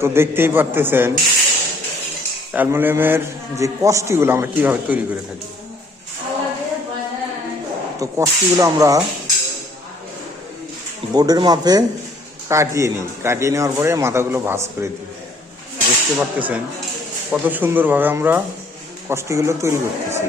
তো দেখতেই পারতেছেন অ্যালুমিনিয়ামের যে কষ্টিগুলো আমরা কিভাবে তৈরি করে থাকি। তো কষ্টিগুলো আমরা বোর্ডের মাপে কাটিয়ে নিই, কাটিয়ে নেওয়ার পরে মাথাগুলো ভাঁজ করে দিই। বুঝতে পারতেছেন কত সুন্দরভাবে আমরা কষ্টিগুলো তৈরি করতেছি।